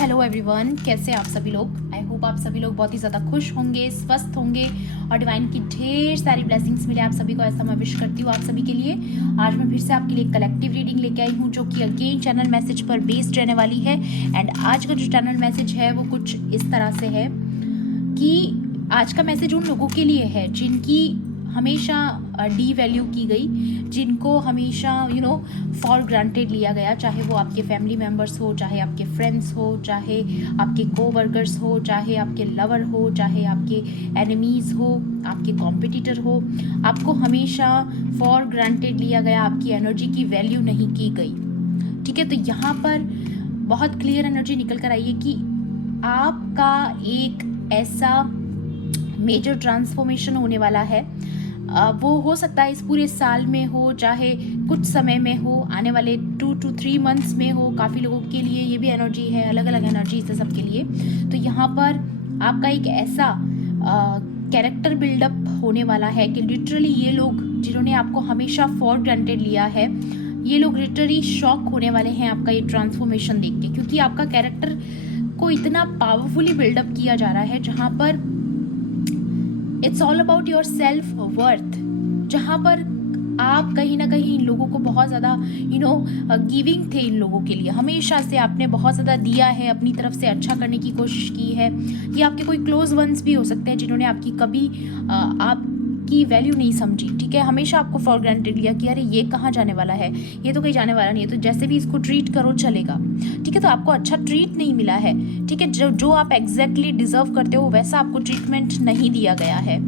Hello everyone, कैसे आप सभी लोग। आई होप आप सभी लोग बहुत ही ज़्यादा खुश होंगे, स्वस्थ होंगे और डिवाइन की ढेर सारी ब्लेसिंग्स मिले आप सभी को, ऐसा मैं विश करती हूँ आप सभी के लिए। आज मैं फिर से आपके लिए कलेक्टिव रीडिंग लेके आई हूँ जो कि अगेन चैनल मैसेज पर बेस्ड रहने वाली है। एंड आज का जो चैनल मैसेज है वो कुछ इस तरह से है कि आज का मैसेज उन लोगों के लिए है जिनकी हमेशा डी वैल्यू की गई, जिनको हमेशा फॉर ग्रांटेड लिया गया, चाहे वो आपके फैमिली मेम्बर्स हो, चाहे आपके फ्रेंड्स हो, चाहे आपके कोवर्कर्स हो, चाहे आपके लवर हो, चाहे आपके एनिमीज़ हो, आपके कॉम्पिटिटर हो। आपको हमेशा फॉर ग्रांटेड लिया गया, आपकी एनर्जी की वैल्यू नहीं की गई। ठीक है, तो यहाँ पर बहुत क्लियर एनर्जी निकल कर आई है कि आपका एक ऐसा मेजर ट्रांसफॉर्मेशन होने वाला है। वो हो सकता है इस पूरे साल में हो, चाहे कुछ समय में हो, आने वाले 2 to 3 मंथ्स में हो। काफ़ी लोगों के लिए ये भी एनर्जी है, अलग अलग एनर्जीज है सबके लिए। तो यहाँ पर आपका एक ऐसा कैरेक्टर बिल्डअप होने वाला है कि लिटरली ये लोग जिन्होंने आपको हमेशा फॉर ग्रांटेड लिया है, ये लोग लिटरली शॉक होने वाले हैं आपका ये ट्रांसफॉर्मेशन देख के, क्योंकि आपका कैरेक्टर को इतना पावरफुली बिल्डअप किया जा रहा है जहाँ पर it's all about your self worth, जहाँ पर आप कहीं ना कहीं इन लोगों को बहुत ज़्यादा गिविंग थे। इन लोगों के लिए हमेशा से आपने बहुत ज़्यादा दिया है, अपनी तरफ से अच्छा करने की कोशिश की है। ये आपके कोई क्लोज वंस भी हो सकते हैं जिन्होंने आपकी कभी आपकी वैल्यू नहीं समझी। ठीक है, हमेशा आपको फॉर ग्रांटेड लिया कि अरे ये कहाँ जाने वाला है, ये तो कहीं जाने वाला नहीं है, तो जैसे भी इसको ट्रीट करो चलेगा। ठीक है, तो आपको अच्छा ट्रीट नहीं मिला है। ठीक है, जो आप एग्जैक्टली डिजर्व करते हो वैसा आपको ट्रीटमेंट नहीं दिया गया है।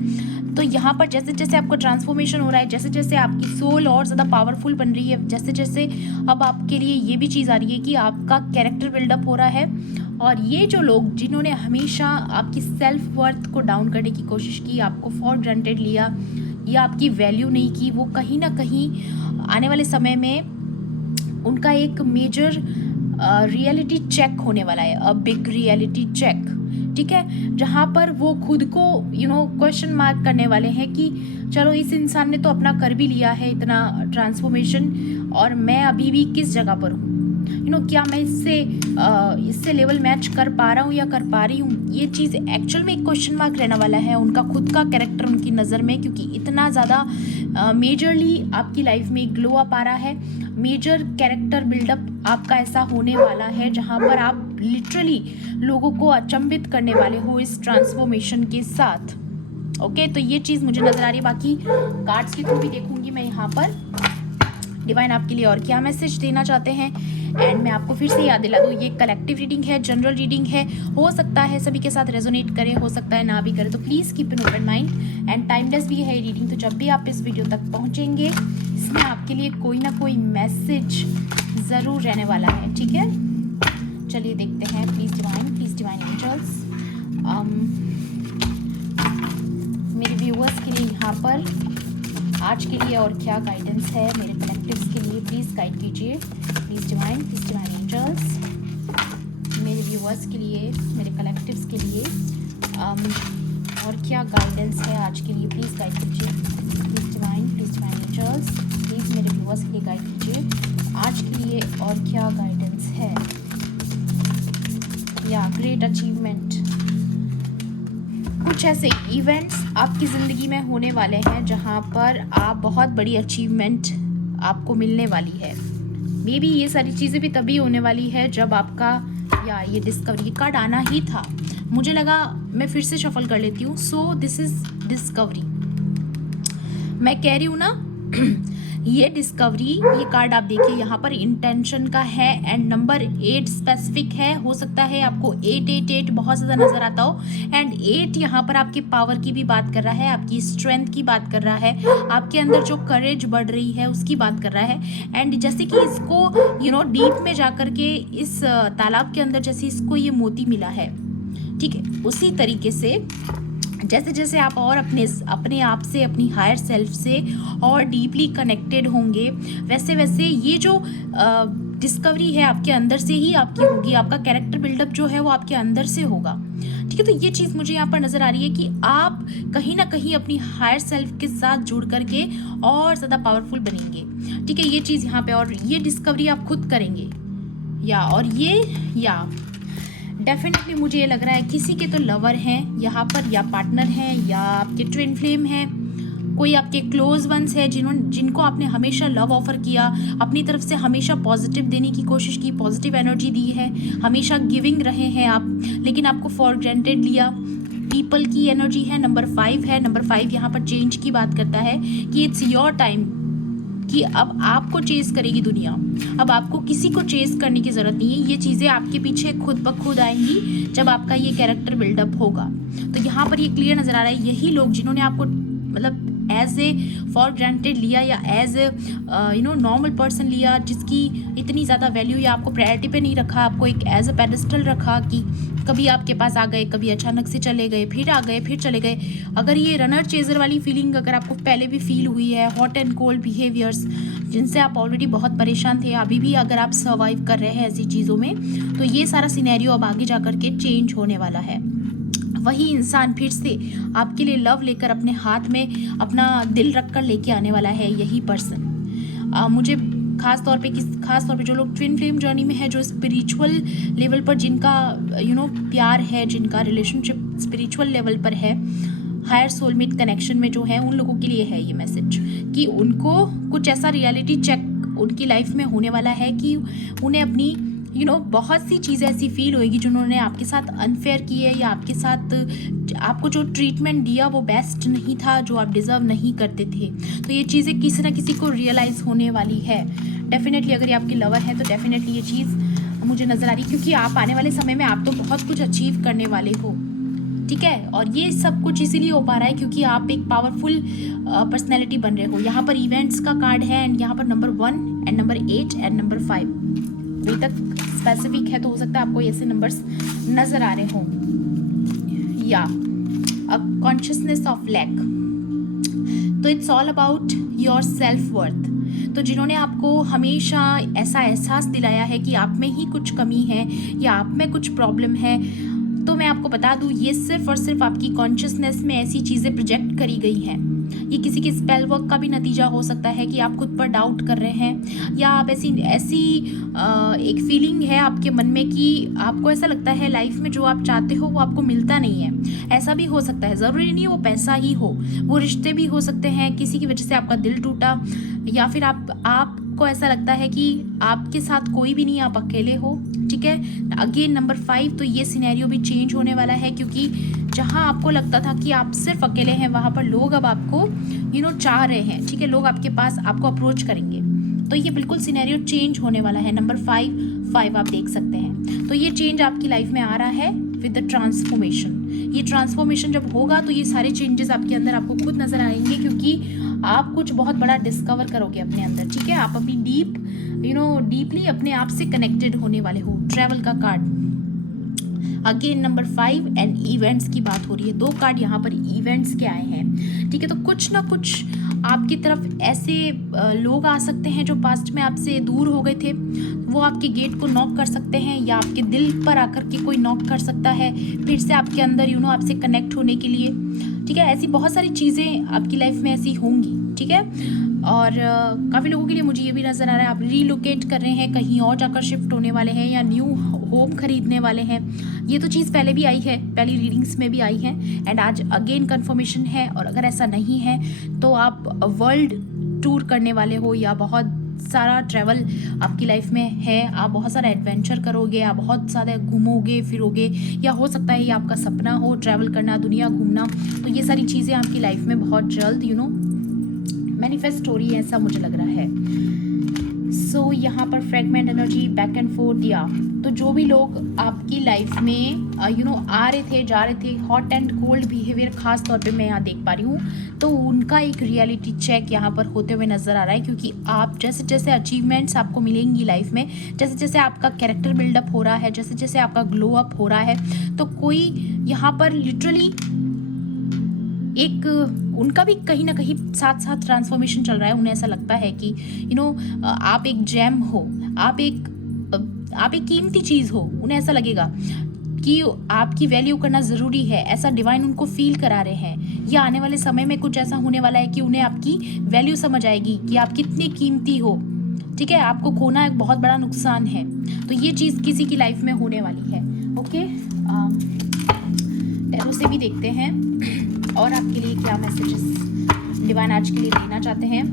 तो यहाँ पर जैसे जैसे आपका ट्रांसफॉर्मेशन हो रहा है, जैसे जैसे आपकी सोल और ज़्यादा पावरफुल बन रही है, जैसे जैसे अब आपके लिए ये भी चीज़ आ रही है कि आपका कैरेक्टर बिल्डअप हो रहा है। और ये जो लोग जिन्होंने हमेशा आपकी सेल्फ वर्थ को डाउन करने की कोशिश की, आपको फॉर ग्रांटेड लिया या आपकी वैल्यू नहीं की, वो कहीं ना कहीं आने वाले समय में उनका एक मेजर रियलिटी चेक होने वाला है, अ बिग रियलिटी चेक। ठीक है, जहाँ पर वो खुद को क्वेश्चन मार्क करने वाले हैं कि चलो इस इंसान ने तो अपना कर भी लिया है इतना ट्रांसफॉर्मेशन, और मैं अभी भी किस जगह पर हूँ। क्या मैं इससे लेवल मैच कर पा रहा हूँ या कर पा रही हूँ। ये चीज़ एक्चुअल में एक क्वेश्चन मार्क रहने वाला है उनका खुद का कैरेक्टर उनकी नज़र में, क्योंकि इतना ज़्यादा मेजरली आपकी लाइफ में ग्लो अप आ रहा है। मेजर कैरेक्टर बिल्डअप आपका ऐसा होने वाला है जहाँ पर आप लिटरली लोगों को अचंभित करने वाले हो इस ट्रांसफॉर्मेशन के साथ। ओके, तो ये चीज़ मुझे नज़र आ रही है। बाकी कार्ड्स के थ्रू भी देखूंगी मैं यहाँ पर डिवाइन आपके लिए और क्या मैसेज देना चाहते हैं। एंड मैं आपको फिर से याद दिला दूँ, ये कलेक्टिव रीडिंग है, जनरल रीडिंग है। हो सकता है सभी के साथ रेजोनेट करे, हो सकता है ना भी करे, तो please keep an open mind. And timeless भी है रीडिंग, तो जब भी आप इस वीडियो तक पहुँचेंगे इसमें आपके लिए कोई ना कोई मैसेज ज़रूर रहने वाला है। ठीक है, चलिए देखते हैं। प्लीज़ डिवाइन एंजल्स मेरे व्यूअर्स के लिए यहाँ पर आज के लिए और क्या गाइडेंस है मेरे कलेक्टिव्स के लिए, प्लीज़ गाइड कीजिए। प्लीज़ डिवाइन एंजल्स मेरे व्यूअर्स के लिए, मेरे कलेक्टिव्स के लिए और क्या गाइडेंस है आज के लिए, प्लीज़ गाइड कीजिए। प्लीज़ डिवाइन एंजल्स प्लीज़ मेरे व्यूअर्स के लिए गाइड कीजिए आज के लिए और क्या गाइडेंस है। या ग्रेट अचीवमेंट, कुछ ऐसे इवेंट्स आपकी ज़िंदगी में होने वाले हैं जहां पर आप बहुत बड़ी अचीवमेंट आपको मिलने वाली है। मे बी ये सारी चीज़ें भी तभी होने वाली है जब आपका या ये डिस्कवरी कार्ड आना ही था। मुझे लगा मैं फिर से शफल कर लेती हूँ। So this is discovery. मैं कह रही हूँ ना ये डिस्कवरी, ये कार्ड आप देखिए यहाँ पर इंटेंशन का है एंड नंबर 8 स्पेसिफिक है। हो सकता है आपको 888 बहुत ज़्यादा नज़र आता हो। एंड 8 यहाँ पर आपकी पावर की भी बात कर रहा है, आपकी स्ट्रेंथ की बात कर रहा है, आपके अंदर जो करेज बढ़ रही है उसकी बात कर रहा है। एंड जैसे कि इसको डीप में जा कर के इस तालाब के अंदर जैसे इसको ये मोती मिला है, ठीक है, उसी तरीके से जैसे जैसे आप और अपने आप से, अपनी हायर सेल्फ से और डीपली कनेक्टेड होंगे, वैसे वैसे ये जो डिस्कवरी है आपके अंदर से ही आपकी होगी। आपका कैरेक्टर बिल्डअप जो है वो आपके अंदर से होगा। ठीक है, तो ये चीज़ मुझे यहाँ पर नज़र आ रही है कि आप कहीं ना कहीं अपनी हायर सेल्फ के साथ जुड़ करके और ज़्यादा पावरफुल बनेंगे। ठीक है, ये चीज़ यहाँ पे, और ये डिस्कवरी आप खुद करेंगे। और ये डेफिनेटली मुझे ये लग रहा है किसी के तो लवर हैं यहाँ पर, या पार्टनर हैं, या आपके ट्विन फ्लेम हैं, कोई आपके क्लोज वंस है जिनको आपने हमेशा लव ऑफर किया, अपनी तरफ से हमेशा पॉजिटिव देने की कोशिश की, पॉजिटिव एनर्जी दी है, हमेशा गिविंग रहे हैं आप, लेकिन आपको फॉर ग्रांटेड लिया। पीपल की एनर्जी है, नंबर 5 है। नंबर 5 यहाँ पर चेंज की बात करता है कि इट्स योर टाइम, कि अब आपको चेस करेगी दुनिया, अब आपको किसी को चेस करने की ज़रूरत नहीं है। ये चीज़ें आपके पीछे खुद ब खुद आएंगी जब आपका ये कैरेक्टर बिल्डअप होगा। तो यहाँ पर ये क्लियर नज़र आ रहा है, यही लोग जिन्होंने आपको मतलब एज ए फॉर ग्रांटेड लिया, या एज ए नॉर्मल पर्सन लिया, जिसकी इतनी ज़्यादा वैल्यू या आपको प्रायोरिटी पे नहीं रखा, आपको एक एज अ पेडेस्टल रखा कि कभी आपके पास आ गए, कभी अचानक से चले गए, फिर आ गए, फिर चले गए। अगर ये रनर चेजर वाली फीलिंग अगर आपको पहले भी फील हुई है, हॉट एंड कोल्ड बिहेवियर्स जिनसे आप ऑलरेडी बहुत परेशान थे, अभी भी अगर आप सर्वाइव कर रहे हैं ऐसी चीज़ों में, तो ये सारा सिनेरियो अब आगे जा कर के चेंज होने वाला है। वही इंसान फिर से आपके लिए लव लेकर अपने हाथ में अपना दिल रख कर लेके आने वाला है, यही पर्सन। मुझे खास तौर पे जो लोग ट्विन फ्लेम जर्नी में है, जो स्पिरिचुअल लेवल पर जिनका प्यार है, जिनका रिलेशनशिप स्पिरिचुअल लेवल पर है, हायर सोलमेट कनेक्शन में जो है, उन लोगों के लिए है ये मैसेज कि उनको कुछ ऐसा रियलिटी चेक उनकी लाइफ में होने वाला है कि उन्हें अपनी बहुत सी चीज़ें ऐसी फील होएगी जिन्होंने आपके साथ अनफेयर की है, या आपके साथ आपको जो ट्रीटमेंट दिया वो बेस्ट नहीं था, जो आप डिज़र्व नहीं करते थे। तो ये चीज़ें किसी ना किसी को रियलाइज़ होने वाली है। डेफिनेटली अगर ये आपके लवर है तो डेफिनेटली ये चीज़ मुझे नज़र आ रही, क्योंकि आप आने वाले समय में आप तो बहुत कुछ अचीव करने वाले हो, ठीक है। और ये सब कुछ इसीलिए हो पा रहा है क्योंकि आप एक पावरफुल पर्सनैलिटी बन रहे हो। यहाँ पर इवेंट्स का कार्ड है, एंड यहाँ पर number 1 and number 8 and number 5 अभी तक स्पेसिफिक है, तो हो सकता है आपको ऐसे नंबर्स नजर आ रहे हों। या अ कॉन्शियसनेस ऑफ लैक, तो it's all about your self worth. तो जिन्होंने आपको हमेशा ऐसा एहसास दिलाया है कि आप में ही कुछ कमी है या आप में कुछ प्रॉब्लम है, तो मैं आपको बता दूं ये सिर्फ और सिर्फ आपकी कॉन्शियसनेस में ऐसी चीज़ें प्रोजेक्ट करी गई हैं। ये किसी के स्पेल वर्क का भी नतीजा हो सकता है कि आप खुद पर डाउट कर रहे हैं, या आप ऐसी एक फीलिंग है आपके मन में कि आपको ऐसा लगता है लाइफ में जो आप चाहते हो वो आपको मिलता नहीं है। ऐसा भी हो सकता है, ज़रूरी नहीं है वो पैसा ही हो, वो रिश्ते भी हो सकते हैं, किसी की वजह से आपका दिल टूटा, या फिर आपको ऐसा लगता है कि आपके साथ कोई भी नहीं, आप अकेले हो, ठीक है। अगेन नंबर 5, तो ये सिनेरियो भी चेंज होने वाला है, क्योंकि जहां आपको लगता था कि आप सिर्फ अकेले हैं, वहां पर लोग अब आपको चाह रहे हैं, ठीक है। लोग आपके पास आपको अप्रोच करेंगे, तो ये बिल्कुल सिनेरियो चेंज होने वाला है। नंबर 5 आप देख सकते हैं, तो ये चेंज आपकी लाइफ में आ रहा है विद द ट्रांसफॉर्मेशन। ये ट्रांसफॉर्मेशन जब होगा तो ये सारे चेंजेस आपके अंदर आपको खुद नजर आएंगे, क्योंकि आप कुछ बहुत बड़ा डिस्कवर करोगे अपने अंदर, ठीक है। आप अपनी डीपली अपने आप से कनेक्टेड होने वाले हो। ट्रैवल का card again number 5 and events की बात हो रही है। 2 कार्ड यहाँ पर इवेंट्स के आए हैं, ठीक है। तो कुछ ना कुछ आपकी तरफ ऐसे लोग आ सकते हैं जो पास्ट में आपसे दूर हो गए थे, वो आपके गेट को नॉक कर सकते हैं, या आपके दिल पर आकर के कोई नॉक कर सकता है फिर से आपके अंदर आपसे कनेक्ट होने के लिए, ठीक है। ऐसी बहुत सारी चीज़ें आपकी लाइफ में ऐसी होंगी, ठीक है। और काफ़ी लोगों के लिए मुझे ये भी नज़र आ रहा है आप रीलोकेट कर रहे हैं, कहीं और जाकर शिफ्ट होने वाले हैं, या न्यू होम खरीदने वाले हैं। ये तो चीज़ पहले भी आई है, पहली रीडिंग्स में भी आई है, एंड आज अगेन कंफर्मेशन है। और अगर ऐसा नहीं है तो आप वर्ल्ड टूर करने वाले हो, या बहुत सारा ट्रैवल आपकी लाइफ में है, आप बहुत सारा एडवेंचर करोगे, आप बहुत सारे घूमोगे फिरोगे, या हो सकता है ये आपका सपना हो ट्रैवल करना, दुनिया घूमना। तो ये सारी चीज़ें आपकी लाइफ में बहुत जल्द मैनिफेस्ट हो रही है, ऐसा मुझे लग रहा है। सो यहाँ पर fragment energy back and fourth, या तो जो भी लोग आपकी लाइफ में आ रहे थे जा रहे थे, हॉट एंड कोल्ड बिहेवियर खास तौर पे मैं यहाँ देख पा रही हूँ, तो उनका एक रियलिटी चेक यहाँ पर होते हुए नज़र आ रहा है। क्योंकि आप जैसे जैसे अचीवमेंट्स आपको मिलेंगी लाइफ में, जैसे जैसे आपका कैरेक्टर बिल्डअप हो रहा है, जैसे जैसे आपका ग्लो अप हो रहा है, तो कोई यहाँ पर लिटरली एक उनका भी कहीं ना कहीं साथ साथ ट्रांसफॉर्मेशन चल रहा है। उन्हें ऐसा लगता है कि आप एक जेम हो, आप एक कीमती चीज़ हो। उन्हें ऐसा लगेगा कि आपकी वैल्यू करना ज़रूरी है, ऐसा डिवाइन उनको फील करा रहे हैं। या आने वाले समय में कुछ ऐसा होने वाला है कि उन्हें आपकी वैल्यू समझ आएगी कि आप कितनी कीमती हो, ठीक है। आपको खोना एक बहुत बड़ा नुकसान है, तो ये चीज़ किसी की लाइफ में होने वाली है। ओके, भी देखते हैं और आपके लिए क्या मैसेजेस डिवाइन आज के लिए देना चाहते हैं।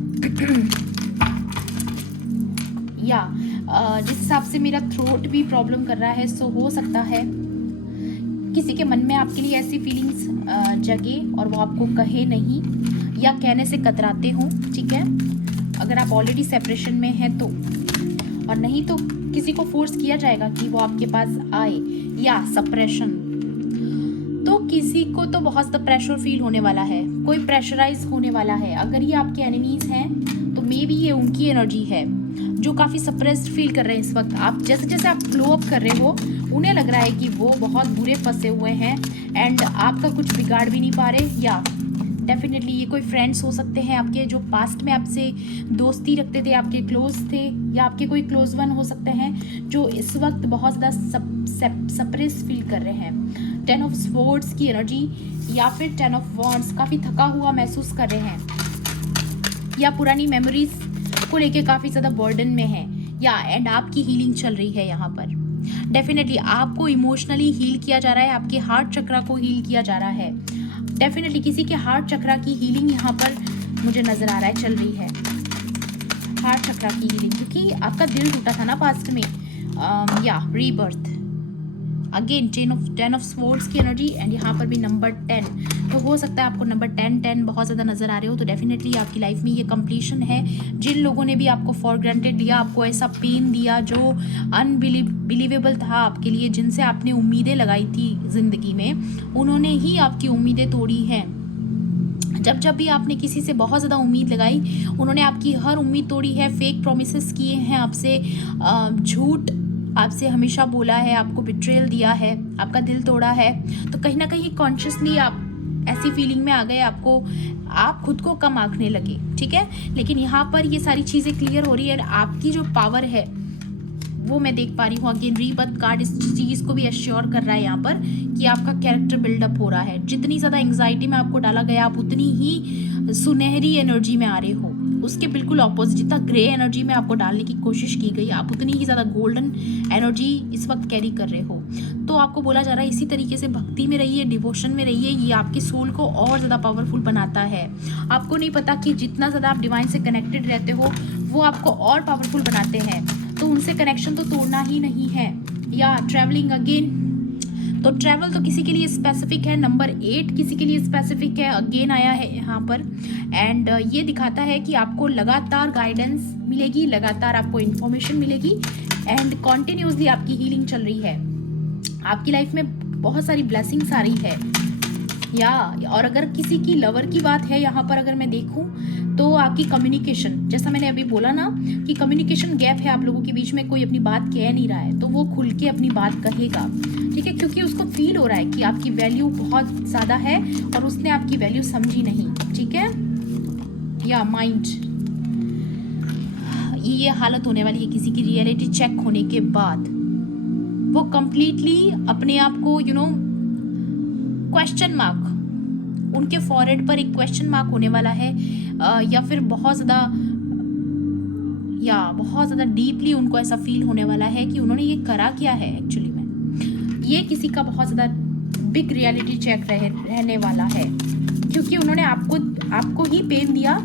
या जिस हिसाब से मेरा थ्रोट भी प्रॉब्लम कर रहा है, सो हो सकता है किसी के मन में आपके लिए ऐसी फीलिंग्स जगे और वो आपको कहे नहीं या कहने से कतराते हों, ठीक है। अगर आप ऑलरेडी सेपरेशन में हैं तो, और नहीं तो किसी को फोर्स किया जाएगा कि वो आपके पास आए, या सप्रेशन, तो किसी को तो बहुत ज़्यादा प्रेशर फील होने वाला है, कोई प्रेशराइज होने वाला है। अगर ये आपके एनिमीज हैं तो मे बी ये उनकी एनर्जी है जो काफ़ी सप्रेस्ड फील कर रहे हैं इस वक्त। आप जैसे जैसे आप ग्लो अप कर रहे हो, उन्हें लग रहा है कि वो बहुत बुरे फंसे हुए हैं एंड आपका कुछ बिगाड़ भी नहीं पा रहे। या डेफिनेटली ये कोई फ्रेंड्स हो सकते हैं आपके जो पास्ट में आपसे दोस्ती रखते थे, आपके क्लोज थे, या आपके कोई क्लोज वन हो सकते हैं जो इस वक्त बहुत ज़्यादा सप्रेस फील कर रहे हैं। 10 ऑफ स्वॉर्ड्स की एनर्जी या फिर 10 ऑफ वॉन्ड्स, काफ़ी थका हुआ महसूस कर रहे हैं, या पुरानी मेमोरीज को लेके काफ़ी ज़्यादा बर्डन में है, या एंड आपकी हीलिंग चल रही है यहाँ पर। डेफिनेटली आपको इमोशनली हील किया जा रहा है, आपके हार्ट चक्रा को हील किया जा रहा है। डेफिनेटली किसी के हार्ट चक्रा की हीलिंग यहाँ पर मुझे नज़र आ रहा है चल रही है, हार्ट चक्रा की हीलिंग, क्योंकि आपका दिल टूटा था ना पास्ट में। या रीबर्थ, अगेन 10 ऑफ स्वॉर्ड्स की एनर्जी एंड यहाँ पर भी नंबर 10, तो हो सकता है आपको नंबर 10 बहुत ज़्यादा नज़र आ रहे हो। तो डेफिनेटली आपकी लाइफ में ये कंप्लीशन है। जिन लोगों ने भी आपको फॉर ग्रांटेड लिया, आपको ऐसा पेन दिया जो अनबिलीवेबल था आपके लिए, जिनसे आपने उम्मीदें लगाई थी ज़िंदगी में, उन्होंने ही आपकी उम्मीदें तोड़ी हैं। जब जब भी आपने किसी से बहुत ज़्यादा उम्मीद लगाई, उन्होंने आपकी हर उम्मीद तोड़ी है, फेक प्रोमिसेस किए हैं आपसे, झूठ आपसे हमेशा बोला है, आपको बिट्रेयल दिया है, आपका दिल तोड़ा है। तो कहीं ना कहीं कॉन्शियसली आप ऐसी फीलिंग में आ गए, आप खुद को कम आंकने लगे, ठीक है। लेकिन यहाँ पर ये सारी चीज़ें क्लियर हो रही है, आपकी जो पावर है वो मैं देख पा रही हूँ। अगेन रीबर्थ कार्ड इस चीज़ को भी एश्योर कर रहा है यहाँ पर कि आपका कैरेक्टर बिल्डअप हो रहा है। जितनी ज़्यादा एंग्जाइटी में आपको डाला गया, आप उतनी ही सुनहरी एनर्जी में आ रहे हो। उसके बिल्कुल ऑपोजिट, जितना ग्रे एनर्जी में आपको डालने की कोशिश की गई, आप उतनी ही ज़्यादा गोल्डन एनर्जी इस वक्त कैरी कर रहे हो। तो आपको बोला जा रहा है इसी तरीके से भक्ति में रहिए, डिवोशन में रहिए, ये आपकी सोल को और ज़्यादा पावरफुल बनाता है। आपको नहीं पता कि जितना ज़्यादा आप डिवाइन से कनेक्टेड रहते हो, वो आपको और पावरफुल बनाते हैं। तो उनसे कनेक्शन तो तोड़ना ही नहीं है। या ट्रैवलिंग, अगेन तो ट्रैवल तो किसी के लिए स्पेसिफिक है, नंबर 8 किसी के लिए स्पेसिफिक है, अगेन आया है यहाँ पर। एंड ये दिखाता है कि आपको लगातार गाइडेंस मिलेगी, लगातार आपको इन्फॉर्मेशन मिलेगी एंड कॉन्टिन्यूसली आपकी हीलिंग चल रही है। आपकी लाइफ में बहुत सारी ब्लेसिंग्स आ रही है। या और अगर किसी की लवर की बात है यहाँ पर, अगर मैं देखूँ तो आपकी कम्युनिकेशन, जैसा मैंने अभी बोला ना कि कम्युनिकेशन गैप है आप लोगों के बीच में, कोई अपनी बात कह नहीं रहा है, तो वो खुल के अपनी बात कहेगा, ठीक है, क्योंकि उसको फील हो रहा है कि आपकी वैल्यू बहुत ज़्यादा है और उसने आपकी वैल्यू समझी नहीं, ठीक है। या माइंड, ये हालत होने वाली है किसी की रियलिटी चेक होने के बाद, वो कंप्लीटली अपने आप को क्वेश्चन मार्क, उनके फॉरहेड पर एक क्वेश्चन मार्क होने वाला है, या फिर बहुत ज़्यादा डीपली उनको ऐसा फील होने वाला है कि उन्होंने ये करा क्या है एक्चुअली में। ये किसी का बहुत ज़्यादा बिग रियलिटी चेक रहने वाला है, क्योंकि उन्होंने आपको ही पेन दिया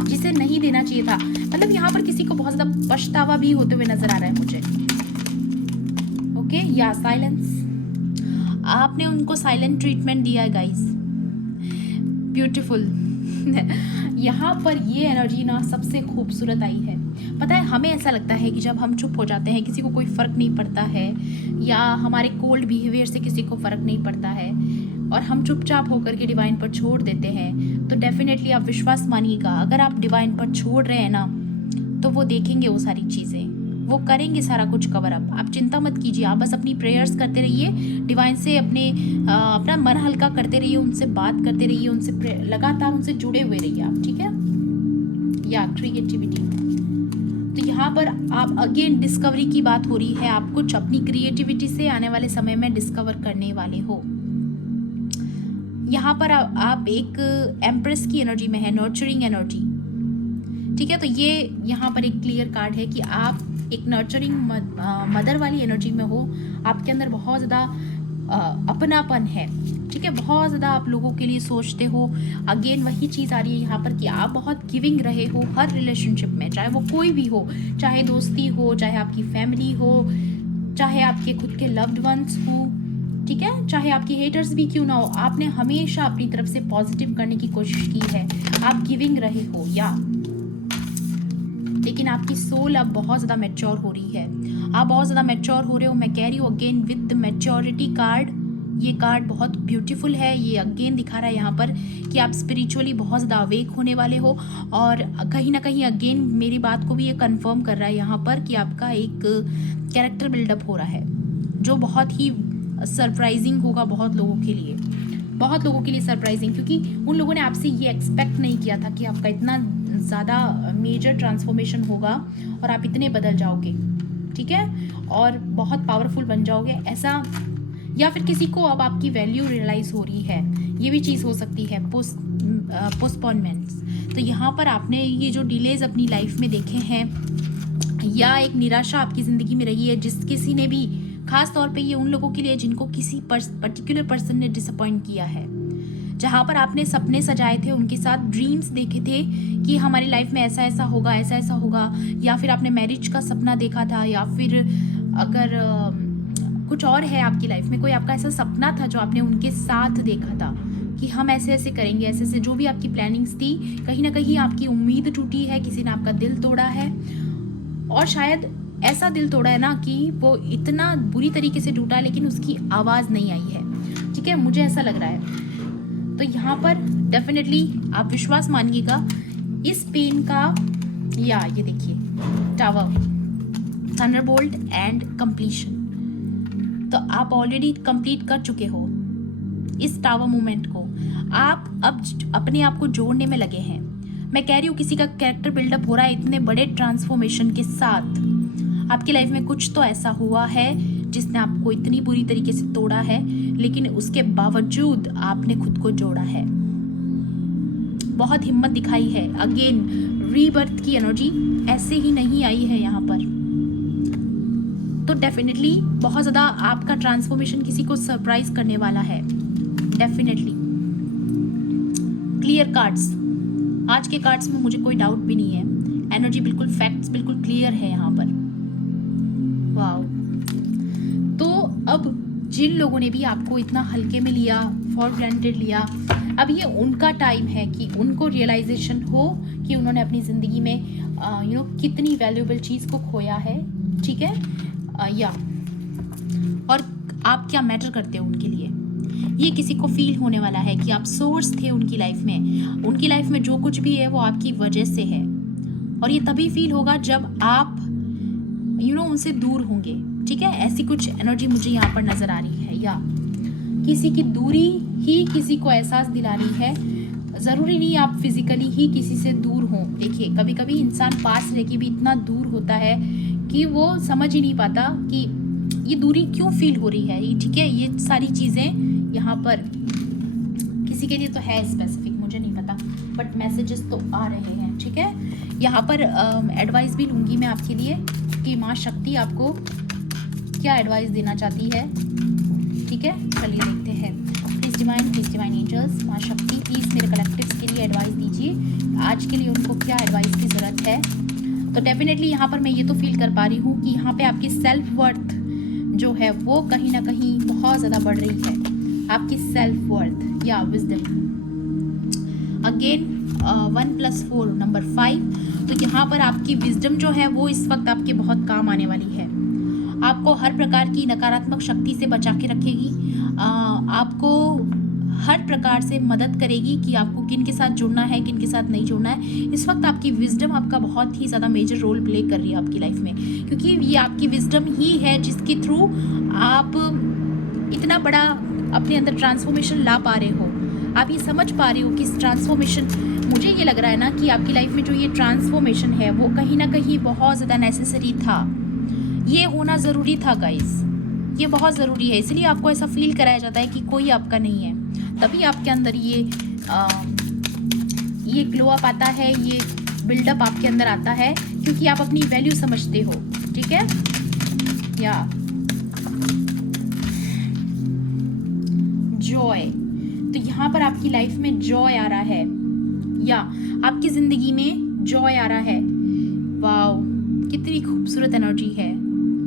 जिसे नहीं देना चाहिए था। मतलब यहाँ पर किसी को बहुत ज़्यादा पछतावा भी होते हुए नजर आ रहा है मुझे। ओके, या साइलेंस, आपने उनको साइलेंट ट्रीटमेंट दिया है गाइस, ब्यूटीफुल। यहाँ पर ये एनर्जी ना सबसे खूबसूरत आई है। पता है, हमें ऐसा लगता है कि जब हम चुप हो जाते हैं, किसी को कोई फ़र्क नहीं पड़ता है, या हमारे कोल्ड बिहेवियर से किसी को फ़र्क नहीं पड़ता है और हम चुपचाप होकर के डिवाइन पर छोड़ देते हैं, तो डेफिनेटली आप विश्वास मानिएगा, अगर आप डिवाइन पर छोड़ रहे हैं ना, तो वो देखेंगे वो सारी चीज़ें, वो करेंगे सारा कुछ कवर अप। आप चिंता मत कीजिए, आप बस अपनी प्रेयर्स करते रहिए, डिवाइन से अपना मन हल्का करते रहिए, उनसे बात करते रहिए, उनसे लगातार उनसे जुड़े हुए रहिए आप, ठीक है। या क्रिएटिविटी, तो यहाँ पर आप अगेन डिस्कवरी की बात हो रही है, आप कुछ अपनी क्रिएटिविटी से आने वाले समय में डिस्कवर करने वाले हो। यहाँ पर आप एक एम्प्रेस की एनर्जी में है, नर्चरिंग एनर्जी, ठीक है। तो ये यहाँ पर एक क्लियर कार्ड है कि आप एक नर्चरिंग मदर वाली एनर्जी में हो, आपके अंदर बहुत ज़्यादा अपनापन है, ठीक है, बहुत ज़्यादा आप लोगों के लिए सोचते हो। अगेन वही चीज़ आ रही है यहाँ पर कि आप बहुत गिविंग रहे हो हर रिलेशनशिप में, चाहे वो कोई भी हो, चाहे दोस्ती हो, चाहे आपकी फैमिली हो, चाहे आपके खुद के लव्ड वंस हो, ठीक है, चाहे आपकी हेटर्स भी क्यों ना हो, आपने हमेशा अपनी तरफ से पॉजिटिव करने की कोशिश की है, आप गिविंग रहे हो या। लेकिन आपकी सोल अब बहुत ज़्यादा मैच्योर हो रही है, आप बहुत ज़्यादा मैच्योर हो रहे हो। मैं कह रही हूँ again with the maturity card, ये कार्ड बहुत ब्यूटीफुल है। ये अगेन दिखा रहा है यहाँ पर कि आप स्पिरिचुअली बहुत ज़्यादा अवेक होने वाले हो, और कहीं ना कहीं अगेन मेरी बात को भी ये कंफर्म कर रहा है यहाँ पर कि आपका एक कैरेक्टर बिल्डअप हो रहा है जो बहुत ही सरप्राइजिंग होगा बहुत लोगों के लिए, बहुत लोगों के लिए सरप्राइजिंग, क्योंकि उन लोगों ने आपसे ये एक्सपेक्ट नहीं किया था कि आपका इतना ज़्यादा मेजर ट्रांसफॉर्मेशन होगा और आप इतने बदल जाओगे, ठीक है, और बहुत पावरफुल बन जाओगे ऐसा। या फिर किसी को अब आपकी वैल्यू रियलाइज़ हो रही है, ये भी चीज़ हो सकती है, पोस्टपोनमेंट्स। तो यहाँ पर आपने ये जो डिलेज अपनी लाइफ में देखे हैं, या एक निराशा आपकी ज़िंदगी में रही है जिस किसी ने भी, खास तौर पे ये उन लोगों के लिए जिनको किसी पर्टिकुलर पर्सन ने डिसअपॉइंट किया है, जहाँ पर आपने सपने सजाए थे उनके साथ, ड्रीम्स देखे थे कि हमारी लाइफ में ऐसा ऐसा होगा, ऐसा ऐसा होगा, या फिर आपने मैरिज का सपना देखा था, या फिर अगर कुछ और है आपकी लाइफ में, कोई आपका ऐसा सपना था जो आपने उनके साथ देखा था कि हम ऐसे ऐसे करेंगे, ऐसे ऐसे जो भी आपकी प्लानिंग्स थी, कहीं ना कहीं आपकी उम्मीद टूटी है, किसी ने आपका दिल तोड़ा है, और शायद ऐसा दिल तोड़ा है ना कि वो इतना बुरी तरीके से टूटा लेकिन उसकी आवाज़ नहीं आई है, ठीक है, मुझे ऐसा लग रहा है। तो यहाँ पर डेफिनेटली आप विश्वास मानिएगा इस पेन का, या ये देखिए टावर, थंडरबोल्ट एंड कंप्लीशन, तो आप ऑलरेडी कंप्लीट कर चुके हो इस टावर मूवमेंट को, आप अब अपने आप को जोड़ने में लगे हैं। मैं कह रही हूँ किसी का कैरेक्टर बिल्डअप हो रहा है इतने बड़े ट्रांसफॉर्मेशन के साथ, आपकी लाइफ में कुछ तो ऐसा हुआ है जिसने आपको इतनी बुरी तरीके से तोड़ा है, लेकिन उसके बावजूद आपने खुद को जोड़ा है, बहुत हिम्मत दिखाई है। अगेन रीबर्थ की एनर्जी ऐसे ही नहीं आई है यहाँ पर, तो डेफिनेटली बहुत ज़्यादा आपका ट्रांसफॉर्मेशन किसी को सरप्राइज करने वाला है, डेफिनेटली। क्लियर कार्ड्स, आज के कार्ड्स में मुझे कोई डाउट भी नहीं है, एनर्जी बिल्कुल, फैक्ट्स बिल्कुल क्लियर है यहाँ पर। वाओ, तो अब जिन लोगों ने भी आपको इतना हल्के में लिया, फॉर ग्रांटेड लिया, अब ये उनका टाइम है कि उनको रियलाइजेशन हो कि उन्होंने अपनी ज़िंदगी में कितनी वैल्यूएबल चीज़ को खोया है, ठीक है, या और आप क्या मैटर करते हो उनके लिए। ये किसी को फील होने वाला है कि आप सोर्स थे उनकी लाइफ में, उनकी लाइफ में जो कुछ भी है वो आपकी वजह से है, और ये तभी फील होगा जब आप उनसे दूर होंगे, ठीक है, ऐसी कुछ एनर्जी मुझे यहाँ पर नज़र आ रही है। या किसी की दूरी ही किसी को एहसास दिला रही है, ज़रूरी नहीं आप फिजिकली ही किसी से दूर हों। देखिए कभी कभी इंसान पास रह के भी इतना दूर होता है कि वो समझ ही नहीं पाता कि ये दूरी क्यों फील हो रही है, ठीक है, ये सारी चीज़ें यहाँ पर किसी के लिए तो है स्पेसिफिक, मुझे नहीं पता, बट मैसेजेस तो आ रहे हैं, ठीक है। यहाँ पर एडवाइस भी लूँगी मैं आपके लिए कि माँ शक्ति आपको क्या एडवाइस देना चाहती है, ठीक है, चलिए देखते हैं। प्लीज़ डिवाइन एंजल्स, माँ शक्ति प्लीज़ मेरे कलेक्टिव्स के लिए एडवाइस दीजिए, आज के लिए उनको क्या एडवाइस की ज़रूरत है। तो डेफिनेटली यहाँ पर मैं ये तो फील कर पा रही हूँ कि यहाँ पे आपकी सेल्फ वर्थ जो है वो कहीं ना कहीं बहुत ज़्यादा बढ़ रही है, आपकी सेल्फ वर्थ या विजडम। अगेन 1+4 नंबर 5, तो यहाँ पर आपकी विजडम जो है वो इस वक्त आपके बहुत काम आने वाली है, आपको हर प्रकार की नकारात्मक शक्ति से बचा के रखेगी, आपको हर प्रकार से मदद करेगी कि आपको किन के साथ जुड़ना है, किन के साथ नहीं जुड़ना है। इस वक्त आपकी विजडम आपका बहुत ही ज़्यादा मेजर रोल प्ले कर रही है आपकी लाइफ में, क्योंकि ये आपकी विजडम ही है जिसके थ्रू आप इतना बड़ा अपने अंदर ट्रांसफॉर्मेशन ला पा रहे हो, आप ये समझ पा रहे हो कि इस ट्रांसफॉर्मेशन, मुझे ये लग रहा है ना कि आपकी लाइफ में जो ये ट्रांसफॉर्मेशन है वो कहीं ना कहीं बहुत ज़्यादा नेसेसरी था, ये होना ज़रूरी था गाइस, ये बहुत ज़रूरी है, इसलिए आपको ऐसा फील कराया जाता है कि कोई आपका नहीं है, तभी आपके अंदर ये ग्लो अप आता है, ये बिल्डअप आपके अंदर आता है, क्योंकि आप अपनी वैल्यू समझते हो, ठीक है। या जॉय, तो यहाँ पर आपकी लाइफ में जॉय आ रहा है या आपकी ज़िंदगी में जॉय आ रहा है। वाओ, कितनी खूबसूरत एनर्जी है।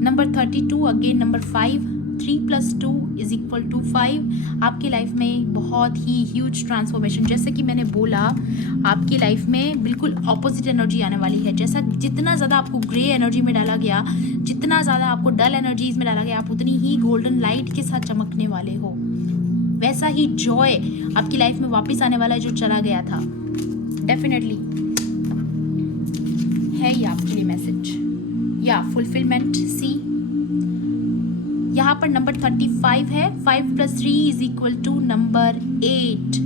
Number 32 again, number 5, 3 + 2 = 5। आपकी लाइफ में बहुत ही ह्यूज ट्रांसफॉर्मेशन, जैसे कि मैंने बोला, आपकी लाइफ में बिल्कुल ऑपोजिट एनर्जी आने वाली है। जैसा जितना ज़्यादा आपको ग्रे एनर्जी में डाला गया, जितना ज़्यादा आपको डल एनर्जीज में डाला गया, आप उतनी ही गोल्डन लाइट के साथ चमकने वाले हो। वैसा ही जॉय आपकी लाइफ में वापस आने वाला है जो चला गया था। डेफिनेटली है ये आपके लिए मैसेज या फुलफिलमेंट। सी यहाँ पर नंबर 35 है, 5 + 3 = नंबर 8।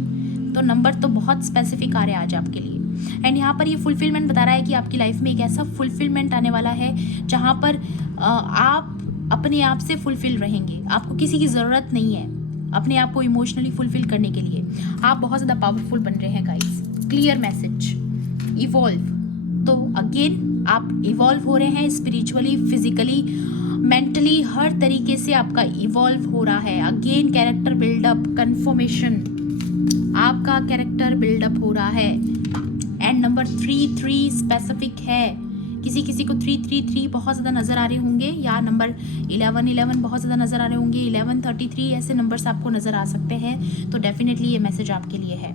तो नंबर तो बहुत स्पेसिफिक आ रहे हैं आज आपके लिए। एंड यहाँ पर ये फुलफिलमेंट बता रहा है कि आपकी लाइफ में एक ऐसा फुलफिलमेंट आने वाला है जहाँ पर आप अपने आप से फुलफिल रहेंगे। आपको किसी की ज़रूरत नहीं है अपने आप को इमोशनली फुलफिल करने के लिए। आप बहुत ज़्यादा पावरफुल बन रहे हैं गाइस। Clear message. इवॉल्व, तो अगेन आप इवॉल्व हो रहे हैं स्पिरिचुअली, फिजिकली, मेंटली, हर तरीके से आपका इवॉल्व हो रहा है। अगेन कैरेक्टर बिल्डअप, कन्फर्मेशन, आपका कैरेक्टर बिल्डअप हो रहा है। एंड नंबर 3 स्पेसिफिक है। किसी किसी को 3 बहुत ज़्यादा नज़र आ रहे होंगे, या नंबर 11 बहुत ज़्यादा नज़र आ रहे होंगे। 11, 33 ऐसे नंबर्स आपको नज़र आ सकते हैं। तो डेफिनेटली ये मैसेज आपके लिए है।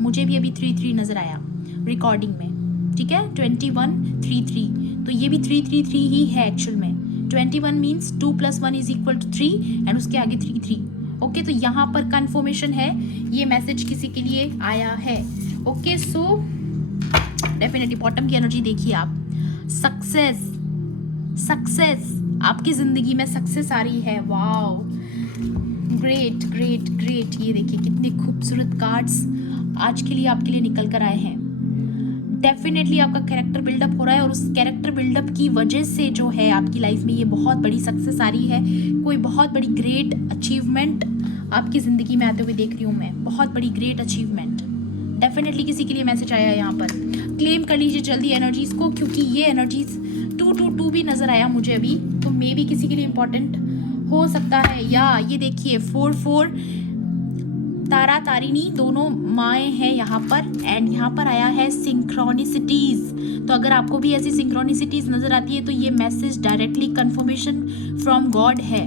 मुझे भी अभी 3 नज़र आया रिकॉर्डिंग में, ठीक है। 21, 3, तो ये भी 3 ही है एक्चुअल में। 21 मीन्स 2 + 1 = 3 एंड उसके आगे 3। ओके, तो यहाँ पर कन्फर्मेशन है, ये मैसेज किसी के लिए आया है। ओके, सो डेफिनेटली बॉटम की एनर्जी देखिए आप। सक्सेस आपकी ज़िंदगी में सक्सेस आ रही है। Wow, great. ये देखिए कितने खूबसूरत कार्ड्स आज के लिए आपके लिए निकल कर आए हैं। डेफिनेटली आपका कैरेक्टर बिल्डअप हो रहा है और उस कैरेक्टर बिल्डअप की वजह से जो है आपकी लाइफ में ये बहुत बड़ी सक्सेस आ रही है। कोई बहुत बड़ी ग्रेट अचीवमेंट आपकी ज़िंदगी में आते हुए देख रही हूँ मैं, बहुत बड़ी ग्रेट अचीवमेंट। डेफिनेटली किसी के लिए मैसेज आया है यहाँ पर। क्लेम कर लीजिए जल्दी एनर्जीज को, क्योंकि ये एनर्जीज 2 भी नज़र आया मुझे अभी, तो मे बी किसी के लिए इम्पोर्टेंट हो सकता है। या ये देखिए 4 तारा तारिणी दोनों माएँ हैं यहाँ पर। एंड यहाँ पर आया है सिंक्रोनिसिटीज़। तो अगर आपको भी ऐसी सिंक्रोनिसिटीज़ नज़र आती है तो ये message directly conformation from God है।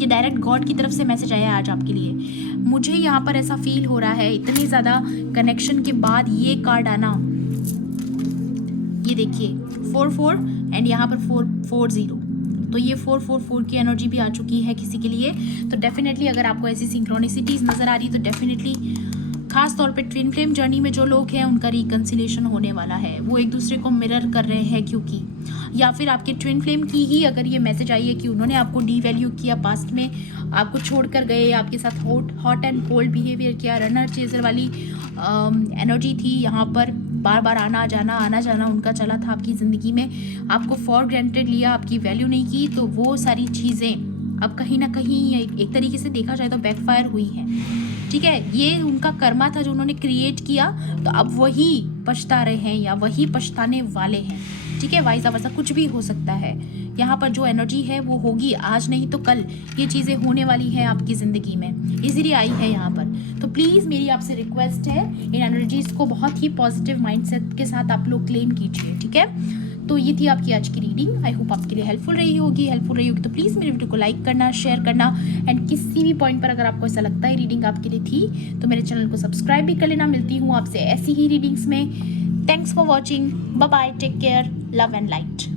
ये डायरेक्ट गॉड की तरफ से मैसेज आया है आज आपके लिए। मुझे यहाँ पर ऐसा फील हो रहा है, इतने ज़्यादा कनेक्शन के बाद ये कार्ड आना। ये देखिए 4 एंड यहाँ पर 4 तो ये 4 की एनर्जी भी आ चुकी है किसी के लिए। तो डेफिनेटली अगर आपको ऐसी सिंक्रोनिसिटीज़ नज़र आ रही है तो डेफिनेटली खास तौर पे ट्विन फ्लेम जर्नी में जो लोग हैं उनका रिकन्सिलेशन होने वाला है। वो एक दूसरे को मिरर कर रहे हैं, क्योंकि या फिर आपके ट्विन फ्लेम की ही अगर ये मैसेज आई है कि उन्होंने आपको डीवैल्यू किया, पास्ट में आपको छोड़कर गए, आपके साथ हॉट एंड कोल्ड बिहेवियर किया, रनर चेजर वाली एनर्जी थी यहाँ पर। बार बार आना जाना उनका चला था आपकी ज़िंदगी में, आपको फॉर ग्रांटेड लिया, आपकी वैल्यू नहीं की। तो वो सारी चीज़ें अब कहीं ना कहीं एक तरीके से देखा जाए तो बैकफायर हुई हैं, ठीक है। ये उनका कर्मा था जो उन्होंने क्रिएट किया, तो अब वही पछता रहे हैं या वही पछताने वाले हैं, ठीक है। वाइस वर्सा कुछ भी हो सकता है। यहाँ पर जो एनर्जी है वो होगी, आज नहीं तो कल ये चीज़ें होने वाली हैं आपकी ज़िंदगी में, इजीली आई है यहाँ पर। तो प्लीज़ मेरी आपसे रिक्वेस्ट है, इन एनर्जीज़ को बहुत ही पॉजिटिव माइंडसेट के साथ आप लोग क्लेम कीजिए, ठीक है। तो ये थी आपकी आज की रीडिंग। आई होप आपके लिए हेल्पफुल रही होगी। तो प्लीज़ मेरे वीडियो को लाइक करना, शेयर करना एंड किसी भी पॉइंट पर अगर आपको ऐसा लगता है रीडिंग आपके लिए थी तो मेरे चैनल को सब्सक्राइब भी कर लेना। मिलती हूँ आपसे ऐसी ही रीडिंग्स में। Thanks for watching. Bye bye, take care, love and light.